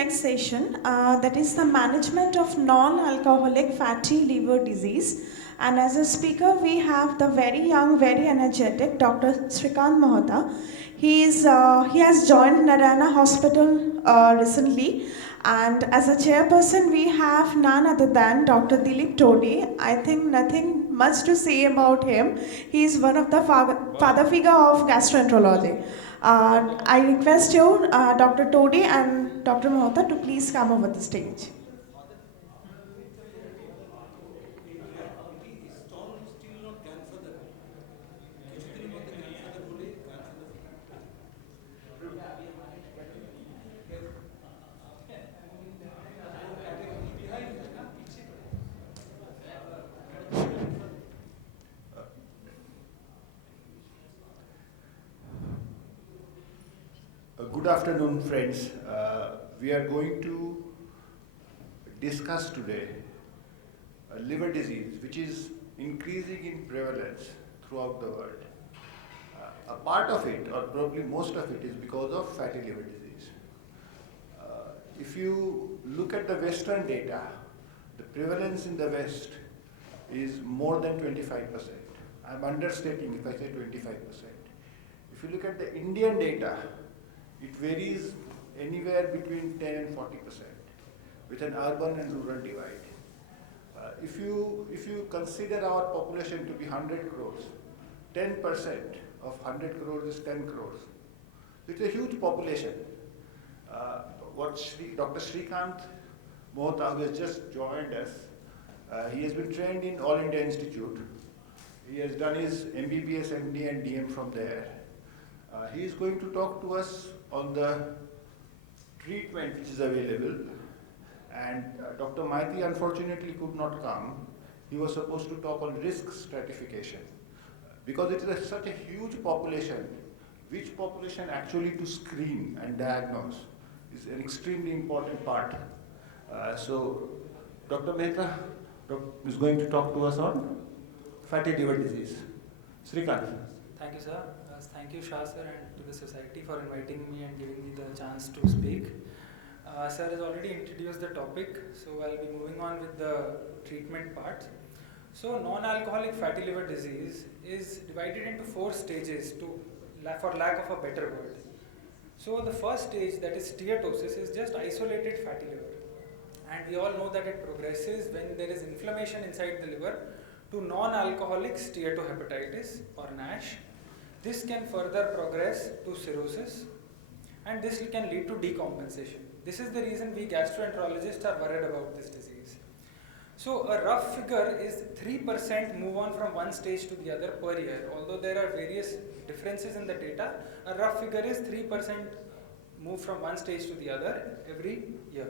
next session, that is the management of non-alcoholic fatty liver disease. And as a speaker, we have the very young, very energetic Dr. Srikant Mahota. He has joined Narayana Hospital recently, and as a chairperson, we have none other than Dr. Dilip Todi. I think nothing much to say about him. He is one of the father figure of gastroenterology. I request you, Dr. Todi and Dr. Mahota, to please come over the stage. Good afternoon, friends. We are going to discuss today liver disease, which is increasing in prevalence throughout the world. A part of it, or probably most of it, is because of fatty liver disease. If you look at the Western data, the prevalence in the West is more than 25%. I'm understating if I say 25%. If you look at the Indian data, it varies anywhere between 10 and 40% with an urban and rural divide. If you consider our population to be 100 crores, 10% of 100 crores is 10 crores. It's a huge population. Dr. Srikant Mohta, who has just joined us, he has been trained in All India Institute. He has done his MBBS, MD and DM from there. He is going to talk to us on the treatment which is available, and Dr. Maiti unfortunately could not come. He was supposed to talk on risk stratification. Because it is such a huge population, which population actually to screen and diagnose is an extremely important part. So Dr. Mehta is going to talk to us on fatty liver disease. Srikant. Thank you, sir. Thank you, Shah sir, and to the society for inviting me and giving me the chance to speak. Sir has already introduced the topic, so I'll be moving on with the treatment part. So, non-alcoholic fatty liver disease is divided into 4 stages for lack of a better word. So, the first stage, that is steatosis, is just isolated fatty liver. And we all know that it progresses when there is inflammation inside the liver to non-alcoholic steatohepatitis or NASH. This can further progress to cirrhosis, and this can lead to decompensation. This is the reason we gastroenterologists are worried about this disease. So a rough figure is 3% move on from one stage to the other per year. Although there are various differences in the data, a rough figure is 3% move from one stage to the other every year.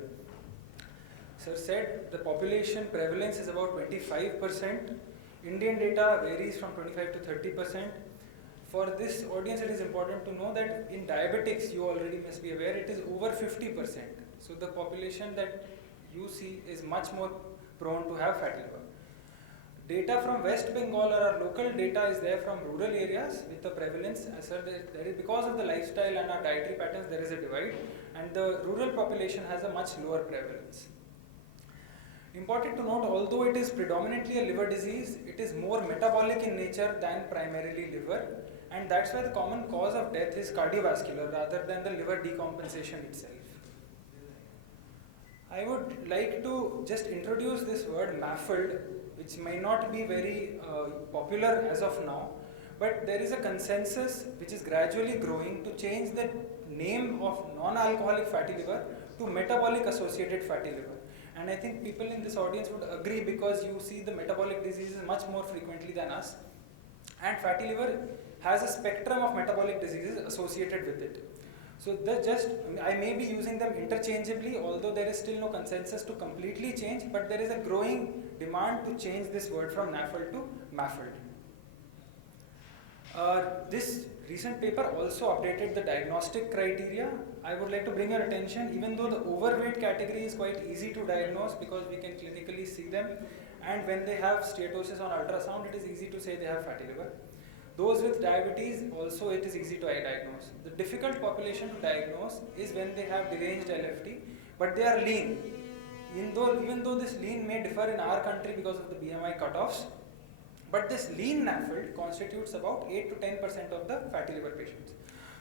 Sir said the population prevalence is about 25%. Indian data varies from 25 to 30%. For this audience, it is important to know that in diabetics, you already must be aware, it is over 50%. So the population that you see is much more prone to have fatty liver. Data from West Bengal or our local data is there from rural areas with the prevalence. Sir, there is, because of the lifestyle and our dietary patterns, there is a divide, and the rural population has a much lower prevalence. Important to note, although it is predominantly a liver disease, it is more metabolic in nature than primarily liver, and that's why the common cause of death is cardiovascular rather than the liver decompensation itself. I would like to just introduce this word MAFLD, which may not be very popular as of now, but there is a consensus which is gradually growing to change the name of non-alcoholic fatty liver to metabolic associated fatty liver. And I think people in this audience would agree, because you see the metabolic diseases much more frequently than us. And fatty liver has a spectrum of metabolic diseases associated with it. So I may be using them interchangeably, although there is still no consensus to completely change, but there is a growing demand to change this word from NAFLD to MAFLD. This recent paper also updated the diagnostic criteria. I would like to bring your attention, even though the overweight category is quite easy to diagnose because we can clinically see them, and when they have steatosis on ultrasound, it is easy to say they have fatty liver. Those with diabetes, also it is easy to diagnose. The difficult population to diagnose is when they have deranged LFT, but they are lean. Even though this lean may differ in our country because of the BMI cutoffs, but this lean NAFLD constitutes about 8 to 10% of the fatty liver patients.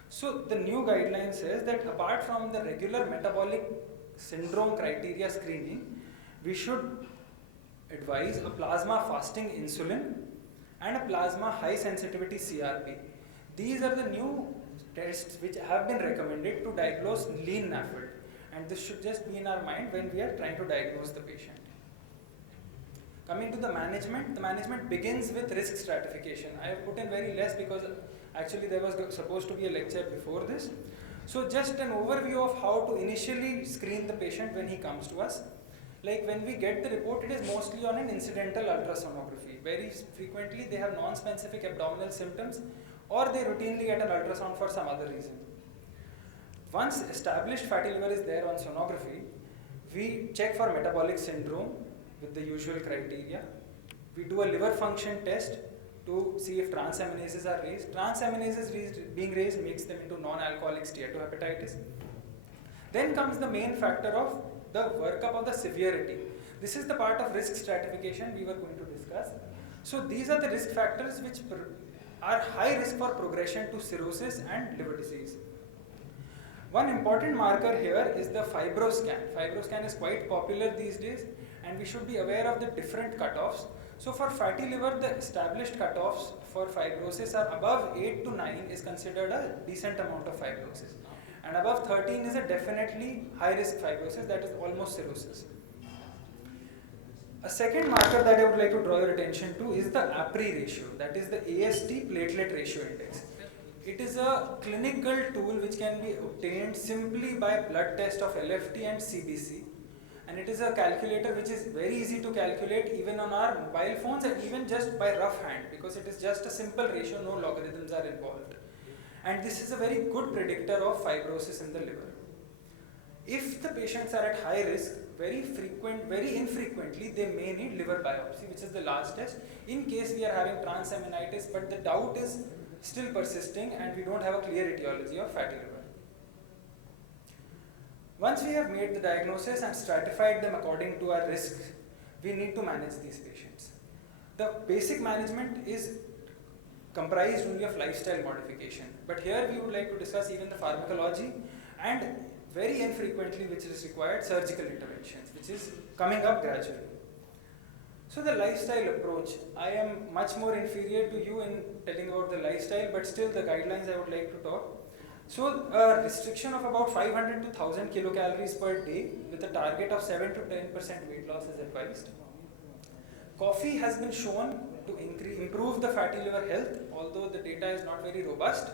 So the new guideline says that apart from the regular metabolic syndrome criteria screening, we should advise a plasma fasting insulin and a plasma high sensitivity CRP. These are the new tests which have been recommended to diagnose lean NAFLD, and this should just be in our mind when we are trying to diagnose the patient. Coming to the management begins with risk stratification. I have put in very less because actually there was supposed to be a lecture before this. So just an overview of how to initially screen the patient when he comes to us. Like when we get the report, it is mostly on an incidental ultrasonography. Very frequently they have non-specific abdominal symptoms, or they routinely get an ultrasound for some other reason. Once established fatty liver is there on sonography, we check for metabolic syndrome with the usual criteria. We do a liver function test to see if transaminases are raised. Transaminases being raised makes them into non-alcoholic steatohepatitis. Then comes the main factor of the workup of the severity. This is the part of risk stratification we were going to discuss. So these are the risk factors which are high risk for progression to cirrhosis and liver disease. One important marker here is the FibroScan. FibroScan is quite popular these days, and we should be aware of the different cutoffs. So for fatty liver, the established cutoffs for fibrosis are above 8 to 9 is considered a decent amount of fibrosis, and above 13 is a definitely high risk fibrosis, that is almost cirrhosis. A second marker that I would like to draw your attention to is the APRI ratio, that is the AST platelet ratio index. It is a clinical tool which can be obtained simply by blood test of LFT and CBC, and it is a calculator which is very easy to calculate even on our mobile phones and even just by rough hand, because it is just a simple ratio, no logarithms are involved. And this is a very good predictor of fibrosis in the liver. If the patients are at high risk, very infrequently they may need liver biopsy, which is the last test, in case we are having transaminitis but the doubt is still persisting and we don't have a clear etiology of fatty liver. Once we have made the diagnosis and stratified them according to our risks, we need to manage these patients. The basic management is comprised only of lifestyle modification, but here we would like to discuss even the pharmacology and very infrequently, which is required, surgical interventions, which is coming up gradually. So the lifestyle approach, I am much more inferior to you in telling about the lifestyle, but still the guidelines I would like to talk. So a restriction of about 500 to 1000 kilocalories per day with a target of 7 to 10% weight loss is advised. Coffee has been shown to improve the fatty liver health, although the data is not very robust.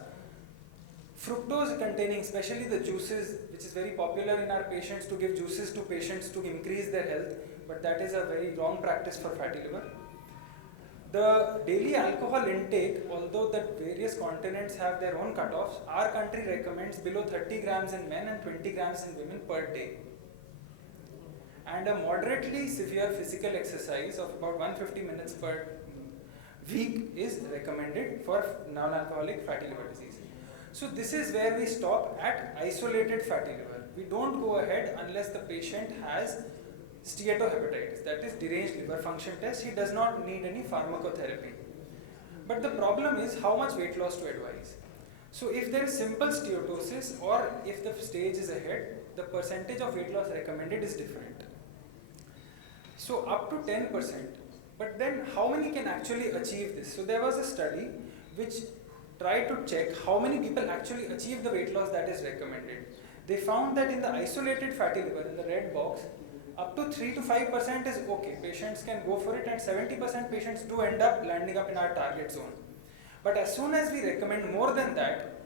Fructose containing, especially the juices, which is very popular in our patients, to give juices to patients to increase their health, but that is a very wrong practice for fatty liver. The daily alcohol intake, although the various continents have their own cutoffs, our country recommends below 30 grams in men and 20 grams in women per day. And a moderately severe physical exercise of about 150 minutes per week is recommended for non-alcoholic fatty liver disease. So this is where we stop at isolated fatty liver. We don't go ahead unless the patient has steatohepatitis, that is deranged liver function test. He does not need any pharmacotherapy. But the problem is how much weight loss to advise. So if there is simple steatosis or if the stage is ahead, the percentage of weight loss recommended is different. So up to 10%. But then how many can actually achieve this? So there was a study which tried to check how many people actually achieve the weight loss that is recommended. They found that in the isolated fatty liver, in the red box, up to 3 to 5% is okay. Patients can go for it, and 70% patients do end up landing up in our target zone. But as soon as we recommend more than that,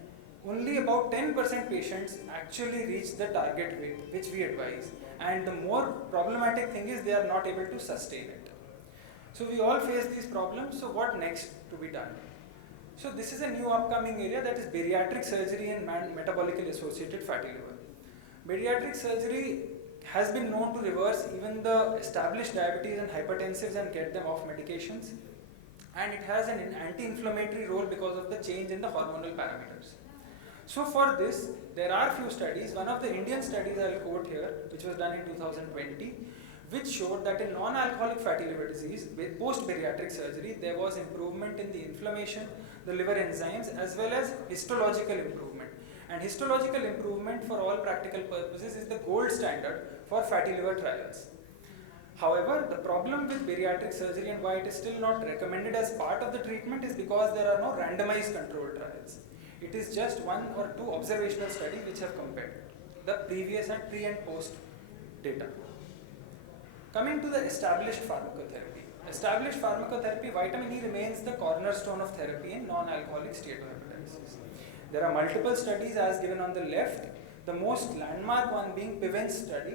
only about 10% patients actually reach the target weight which we advise. And the more problematic thing is they are not able to sustain it. So we all face these problems. So what next to be done? So this is a new upcoming area, that is bariatric surgery in metabolically associated fatty liver. Bariatric surgery has been known to reverse even the established diabetes and hypertensives and get them off medications. And it has an anti-inflammatory role because of the change in the hormonal parameters. So for this, there are few studies. One of the Indian studies I'll quote here, which was done in 2020, which showed that in non-alcoholic fatty liver disease, post-bariatric surgery, there was improvement in the inflammation, the liver enzymes, as well as histological improvement. And histological improvement, for all practical purposes, is the gold standard for fatty liver trials. However, the problem with bariatric surgery and why it is still not recommended as part of the treatment is because there are no randomized controlled trials. It is just 1 or 2 observational studies which have compared the previous and pre and post data. Coming to the established pharmacotherapy. Established pharmacotherapy, vitamin E remains the cornerstone of therapy in non-alcoholic steatohepatitis. There are multiple studies as given on the left. The most landmark one being Piven's study,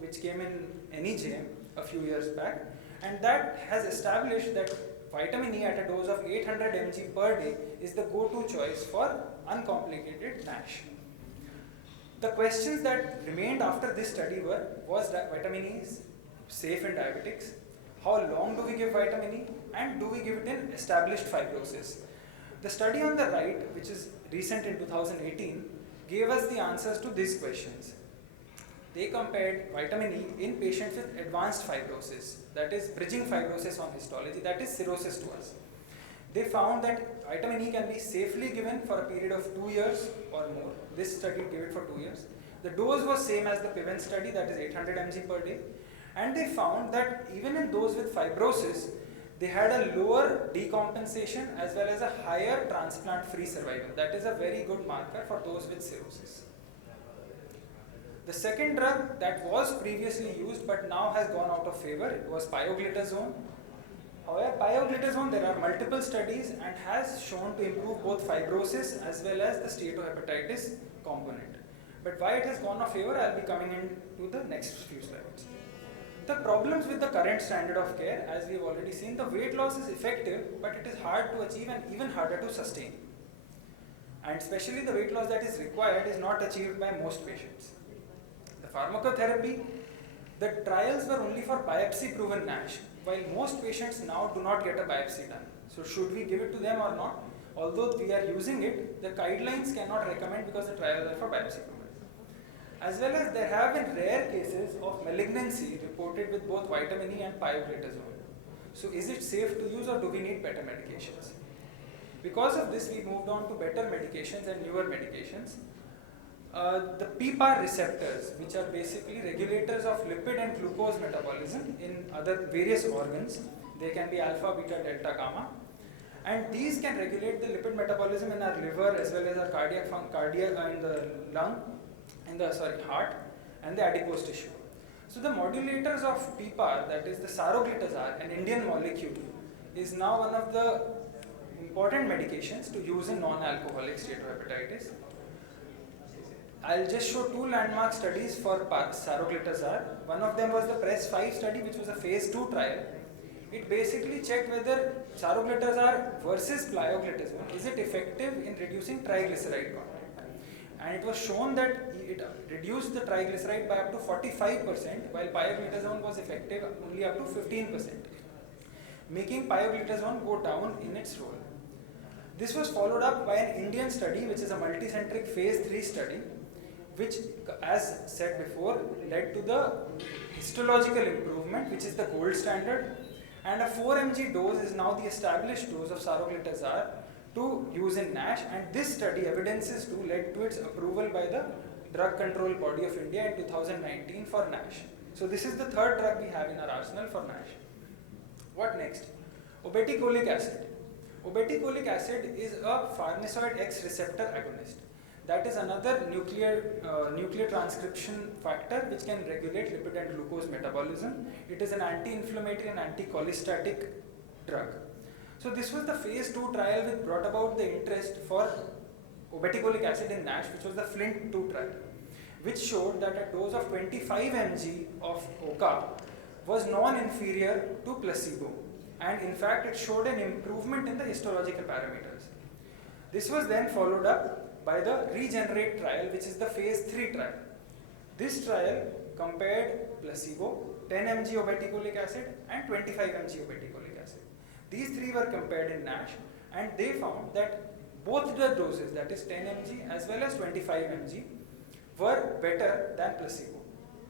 which came in NEJM a few years back, and that has established that vitamin E at a dose of 800 mg per day is the go-to choice for uncomplicated NASH. The questions that remained after this study were, was that vitamin E safe in diabetics? How long do we give vitamin E? And do we give it in established fibrosis? The study on the right, which is recent in 2018, gave us the answers to these questions. They compared vitamin E in patients with advanced fibrosis, that is bridging fibrosis on histology, that is cirrhosis to us. They found that vitamin E can be safely given for a period of 2 years or more. This study gave it for 2 years. The dose was same as the Piven study, that is 800 mg per day. And they found that even in those with fibrosis, they had a lower decompensation as well as a higher transplant-free survival. That is a very good marker for those with cirrhosis. The second drug that was previously used but now has gone out of favor was pioglitazone. However, pioglitazone, there are multiple studies and has shown to improve both fibrosis as well as the steatohepatitis component. But why it has gone off favor, I'll be coming into the next few slides. The problems with the current standard of care, as we have already seen, the weight loss is effective, but it is hard to achieve and even harder to sustain. And especially the weight loss that is required is not achieved by most patients. The pharmacotherapy, the trials were only for biopsy-proven NASH, while most patients now do not get a biopsy done. So should we give it to them or not? Although we are using it, the guidelines cannot recommend because the trials are for biopsy-proven. As well as there have been rare cases of malignancy reported with both vitamin E and pioglitazone. So is it safe to use or do we need better medications? Because of this, we moved on to better medications and newer medications. The PPAR receptors, which are basically regulators of lipid and glucose metabolism in other various organs. They can be alpha, beta, delta, gamma. And these can regulate the lipid metabolism in our liver as well as our cardiac in the lung, heart, and the adipose tissue. So the modulators of PPAR, that is the saroglitazar, an Indian molecule, is now one of the important medications to use in non-alcoholic steatohepatitis. I'll just show 2 landmark studies for saroglitazar. One of them was the PRESS-5 study, which was a phase 2 trial. It basically checked whether saroglitazar versus pioglitazone is it effective in reducing triglyceride content. And it was shown that it reduced the triglyceride by up to 45%, while pioglitazone was effective only up to 15%, making pioglitazone go down in its role. This was followed up by an Indian study, which is a multicentric phase 3 study, which, as said before, led to the histological improvement, which is the gold standard, and a 4 mg dose is now the established dose of saroglitazar to use in NASH, and this study evidences too led to its approval by the Drug Control Body of India in 2019 for NASH. So this is the third drug we have in our arsenal for NASH. What next? Obeticholic acid. Obeticholic acid is a farnesoid X receptor agonist. That is another nuclear transcription factor which can regulate lipid and glucose metabolism. It is an anti-inflammatory and anti-cholestatic drug. So this was the phase 2 trial which brought about the interest for obeticholic acid in NASH, which was the FLINT-2 trial, which showed that a dose of 25 mg of OCA was non-inferior to placebo, and in fact it showed an improvement in the histological parameters. This was then followed up by the REGENERATE trial, which is the phase 3 trial. This trial compared placebo, 10 mg obeticholic acid and 25 mg obeticholic acid. These 3 were compared in NASH, and they found that both the doses, that is 10 mg as well as 25 mg, were better than placebo.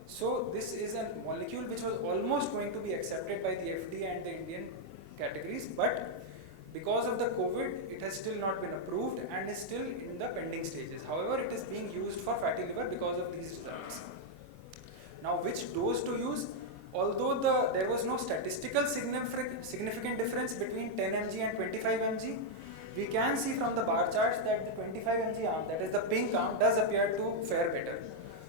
So this is a molecule which was almost going to be accepted by the FDA and the Indian categories, but because of the COVID, it has still not been approved and is still in the pending stages. However, it is being used for fatty liver because of these results. Now, which dose to use? Although there was no statistical significant difference between 10 mg and 25 mg, we can see from the bar charts that the 25 mg arm, that is the pink arm, does appear to fare better.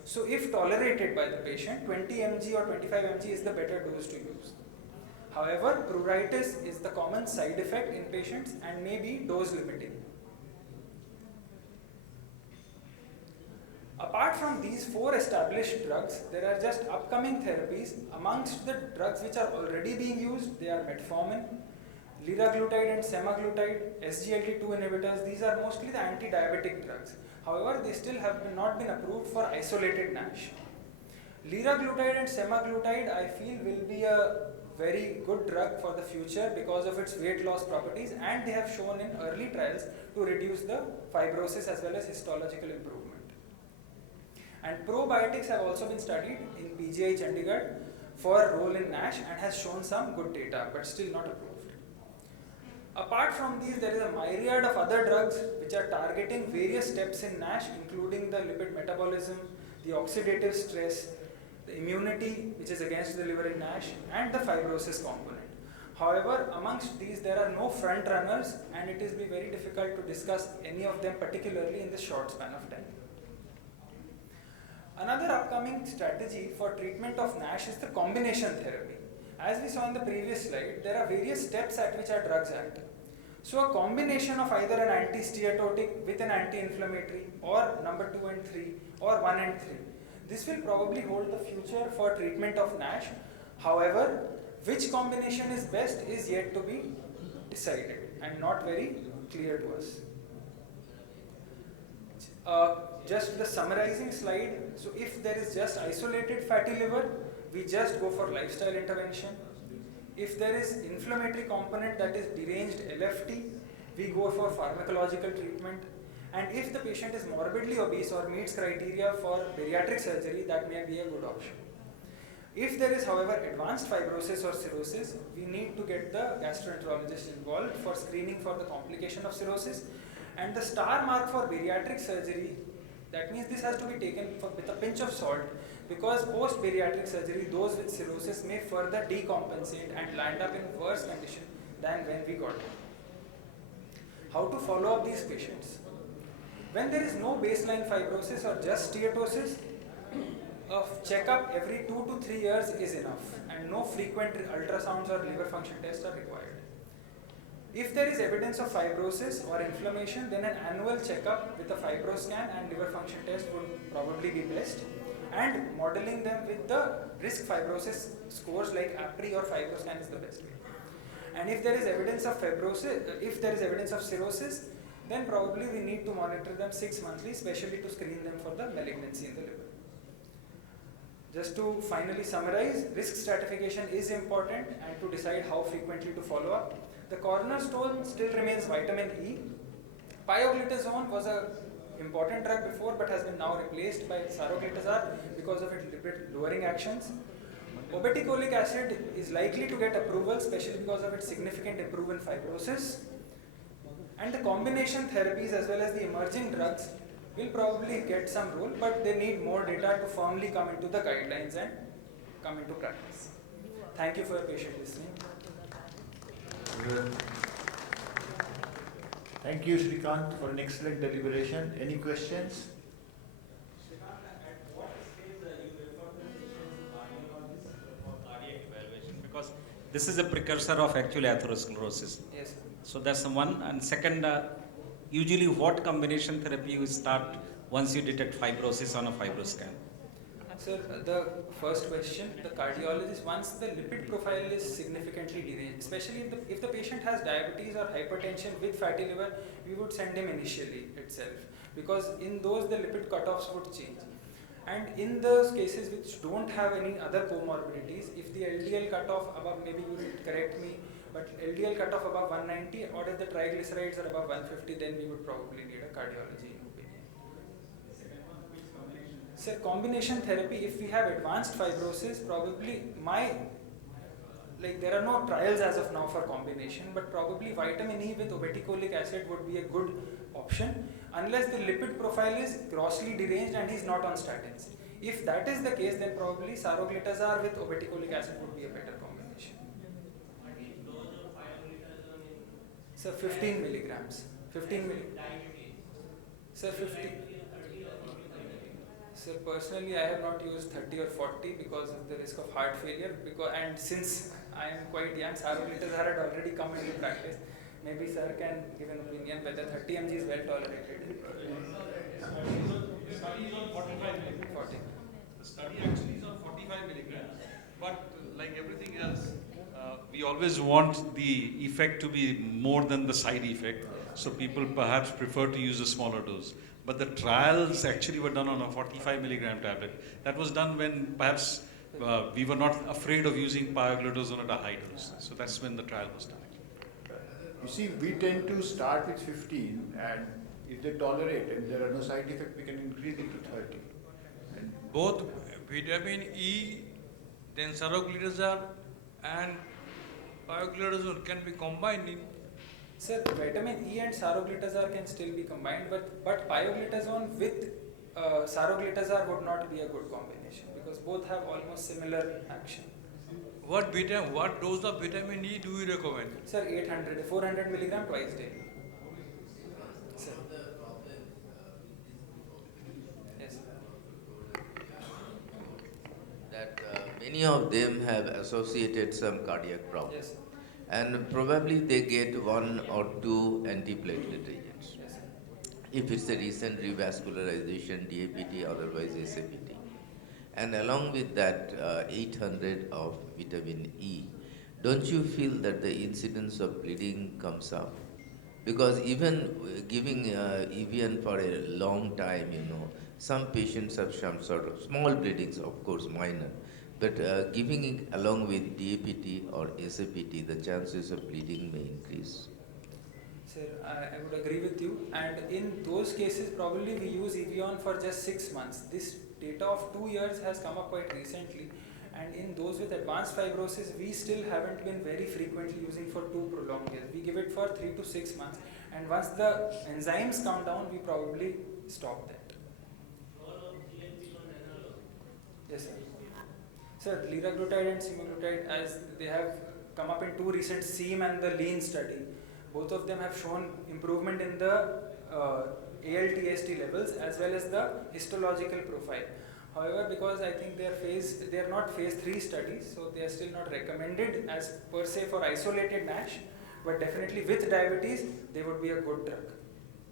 So if tolerated by the patient, 20 mg or 25 mg is the better dose to use. However, pruritus is the common side effect in patients and may be dose limiting. Apart from these 4 established drugs, there are just upcoming therapies. Amongst the drugs which are already being used, they are metformin, liraglutide and semaglutide, SGLT2 inhibitors. These are mostly the anti-diabetic drugs. However, they still have not been approved for isolated NASH. Liraglutide and semaglutide, I feel, will be a very good drug for the future because of its weight loss properties, and they have shown in early trials to reduce the fibrosis as well as histological improvement. And probiotics have also been studied in PGI Chandigarh for role in NASH and has shown some good data, but still not approved. Apart from these, there is a myriad of other drugs which are targeting various steps in NASH, including the lipid metabolism, the oxidative stress, the immunity which is against the liver in NASH, and the fibrosis component. However, amongst these there are no front runners, and it is very difficult to discuss any of them particularly in this short span of time. Another upcoming strategy for treatment of NASH is the combination therapy. As we saw in the previous slide, there are various steps at which our drugs act. So a combination of either an anti-steatotic with an anti-inflammatory, or number 2 and 3, or 1 and 3. This will probably hold the future for treatment of NASH. However, which combination is best is yet to be decided and not very clear to us. Just the summarizing slide. So if there is just isolated fatty liver, we just go for lifestyle intervention. If there is inflammatory component, that is deranged LFT, we go for pharmacological treatment. And if the patient is morbidly obese or meets criteria for bariatric surgery, that may be a good option. If there is, however, advanced fibrosis or cirrhosis, we need to get the gastroenterologist involved for screening for the complication of cirrhosis. And the star mark for bariatric surgery, that means this has to be taken with a pinch of salt, because post-bariatric surgery, those with cirrhosis may further decompensate and land up in worse condition than when we got them. How to follow up these patients? When there is no baseline fibrosis or just steatosis, a checkup every 2 to 3 years is enough, and no frequent ultrasounds or liver function tests are required. If there is evidence of fibrosis or inflammation, then an annual checkup with a fibroscan and liver function test would probably be best, and modeling them with the risk fibrosis scores like APRI or fibroscan is the best way. And if there is evidence of fibrosis, if there is evidence of cirrhosis, then probably we need to monitor them 6 monthly, especially to screen them for the malignancy in the liver. Just to finally summarize, risk stratification is important, and to decide how frequently to follow up. The cornerstone still remains vitamin E. Pioglitazone was an important drug before, but has been now replaced by saroglitazar because of its lipid lowering actions. Obeticholic acid is likely to get approval, especially because of its significant improvement in fibrosis. And the combination therapies as well as the emerging drugs will probably get some role, but they need more data to firmly come into the guidelines and come into practice. Thank you for your patient listening. Thank you, Srikant, for an excellent deliberation. Any questions? At what stage you refer to cardiologist for cardiac evaluation? Because this is a precursor of actual atherosclerosis. Yes. So that's the one. And second, usually what combination therapy you start once you detect fibrosis on a fibroscan? Sir, the first question, the cardiologist, once the lipid profile is significantly deranged, especially if the patient has diabetes or hypertension with fatty liver, we would send him initially itself, because in those the lipid cutoffs would change. And in those cases which don't have any other comorbidities, if the LDL cutoff above, maybe you will correct me, But LDL cutoff above 190, or if the triglycerides are above 150, then we would probably need a cardiology opinion. So combination therapy, if we have advanced fibrosis, probably there are no trials as of now for combination, but probably vitamin E with obeticholic acid would be a good option, unless the lipid profile is grossly deranged and he's not on statins. If that is the case, then probably saroglitazar with obeticholic acid would be a better combination. So 15 milligrams. 15 milligrams. Sir, 50. Sir, personally, I have not used 30 or 40 because of the risk of heart failure. And since I am quite young, saroglitazar had already come into practice. Maybe sir can give an opinion whether 30 mg is well tolerated. The study is on 45 milligrams. 40. The study actually is on 45 milligrams. But like everything else, we always want the effect to be more than the side effect. So people perhaps prefer to use a smaller dose. But the trials actually were done on a 45 milligram tablet. That was done when perhaps we were not afraid of using pioglitazone at a high dose. So that's when the trial was done. You see, we tend to start with 15, and if they tolerate and there are no side effects, we can increase it to 30. And Both vitamin E, then saroglitazar and pioglitazone can be combined in. Sir, vitamin E and saroglitazar can still be combined, but pioglitazone with saroglitazar would not be a good combination because both have almost similar action. What dose of vitamin E do you recommend? Sir, 400 milligram twice daily. Sir. Yes. That many of them have associated some cardiac problem. Yes. And probably they get one or two antiplatelet agents. Yes. If it's a recent revascularization, DAPT, otherwise SAPT. And along with that 800 of vitamin E, don't you feel that the incidence of bleeding comes up? Because even giving Evian for a long time, some patients have some sort of small bleedings, of course minor, but giving it along with DAPT or SAPT, the chances of bleeding may increase. Sir, I would agree with you. And in those cases, probably we use Evion for just 6 months. This data of 2 years has come up quite recently. And in those with advanced fibrosis, we still haven't been very frequently using for 2 prolonged years. We give it for 3 to 6 months. And once the enzymes come down, we probably stop that. Yes, sir. Sir, liraglutide and semaglutide, as they have come up in 2 recent SEAM and the LEAN study, both of them have shown improvement in the ALT/AST levels as well as the histological profile. However, because I think they are not phase 3 studies, so they are still not recommended as per se for isolated NASH, but definitely with diabetes, they would be a good drug.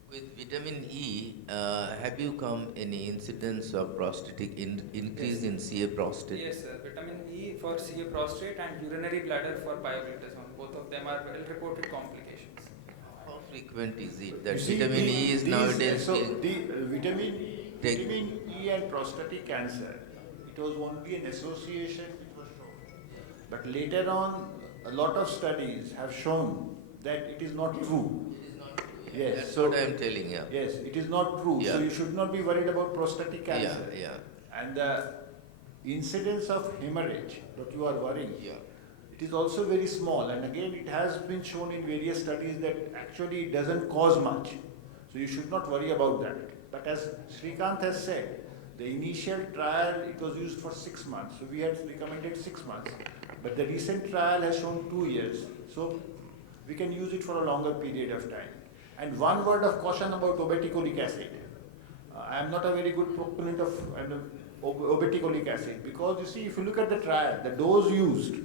With vitamin E, have you come any incidence of prostatic increase in CA prostate? Yes, sir. Vitamin E for CA prostate and urinary bladder for pioglitazone. Both of them are well-reported complications. How frequent is it that you see, vitamin E is nowadays so being the vitamin E and prostatic cancer, it was only an association, it was shown. But later on, a lot of studies have shown that it is not true. Yes, That's so what I am telling you. yes, it is not true. Yeah. So you should not be worried about prostatic cancer. Yeah. And the incidence of hemorrhage that you are worrying, Yeah. it is also very small. And again, it has been shown in various studies that actually it doesn't cause much. So you should not worry about that. But as Srikanth has said, the initial trial, it was used for 6 months. So we had recommended 6 months. But the recent trial has shown 2 years. So we can use it for a longer period of time. And one word of caution about obeticholic acid. I am not a very good proponent of obeticholic acid because you see, if you look at the trial, the dose used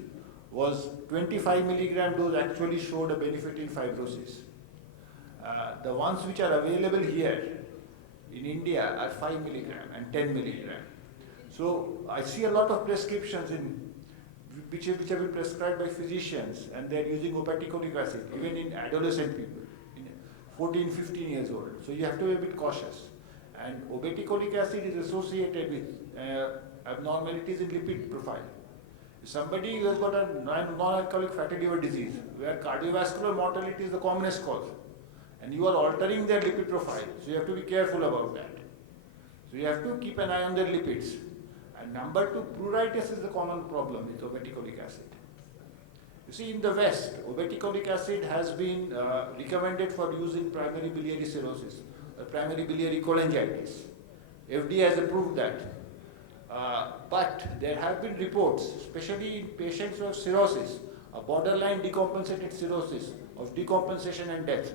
was 25 milligram dose actually showed a benefit in fibrosis. The ones which are available here in India are 5 milligram and 10 milligram. So I see a lot of prescriptions which have been prescribed by physicians and they are using obeticholic acid even in adolescent people. 14, 15 years old. So you have to be a bit cautious. And obeticholic acid is associated with abnormalities in lipid profile. Somebody who has got a non-alcoholic fatty liver disease, where cardiovascular mortality is the commonest cause, and you are altering their lipid profile, so you have to be careful about that. So you have to keep an eye on their lipids. And number two, pruritus is the common problem with obeticholic acid. You see, in the West, obeticholic acid has been recommended for use in primary biliary cirrhosis, or primary biliary cholangitis. FDA has approved that. But there have been reports, especially in patients who have cirrhosis, a borderline decompensated cirrhosis, of decompensation and death.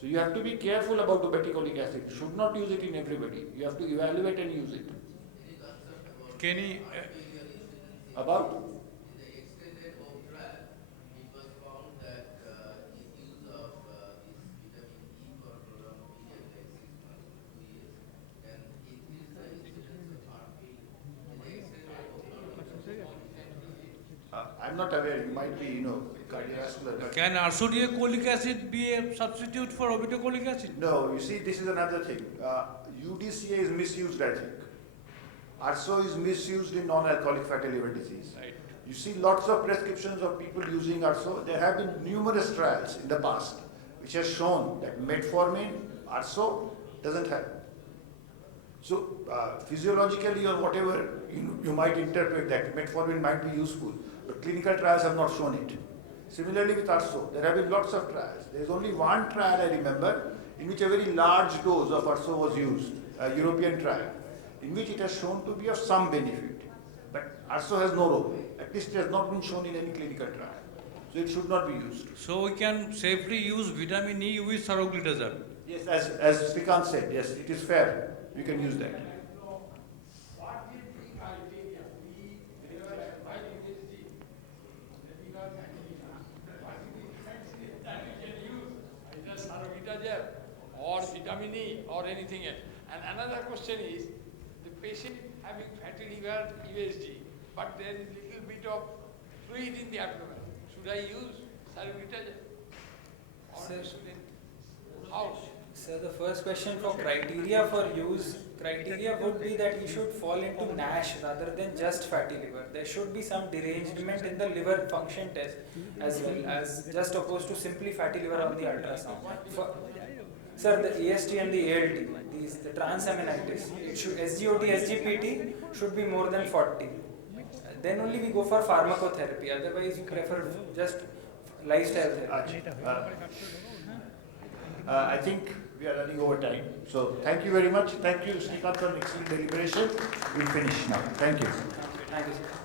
So you have to be careful about obeticholic acid. You should not use it in everybody. You have to evaluate and use it. Can he, About? I'm not aware. You might be, cardiovascular. But can ursodeoxycholic acid be a substitute for obeticholic acid? no, you see, this is another thing. UDCA is misused, I think. Arso is misused in non-alcoholic fatty liver disease. Right. You see lots of prescriptions of people using Arso. There have been numerous trials in the past which has shown that metformin, Arso doesn't help. So physiologically or whatever, you might interpret that metformin might be useful, but clinical trials have not shown it. Similarly with Arso, there have been lots of trials. There is only one trial I remember in which a very large dose of Arso was used, a European trial, in which it has shown to be of some benefit. But Arso has no role. At least it has not been shown in any clinical trial. So it should not be used. So we can safely use vitamin E with saroglitazone. Yes, as Srikant said, yes, it is fair. We can use that. Either saroglitazone or vitamin E or anything else. And another question is, the patient having fatty liver, USG, but there is little bit of fluid in the abdomen. Should I use saroglitazone? Or Sir. shouldn't? How? So the first question for criteria for use, criteria would be that he should fall into NASH rather than just fatty liver. There should be some derangement in the liver function test as well as just opposed to simply fatty liver on the ultrasound. Sir, the AST and the ALT, the transaminitis, it should, SGOT, SGPT should be more than 40. Then only we go for pharmacotherapy. Otherwise, you prefer just lifestyle therapy. I think we are running over time. So thank you very much. Thank you, Srikant, for an excellent deliberation. We'll finish now. Thank you. Thank you, sir.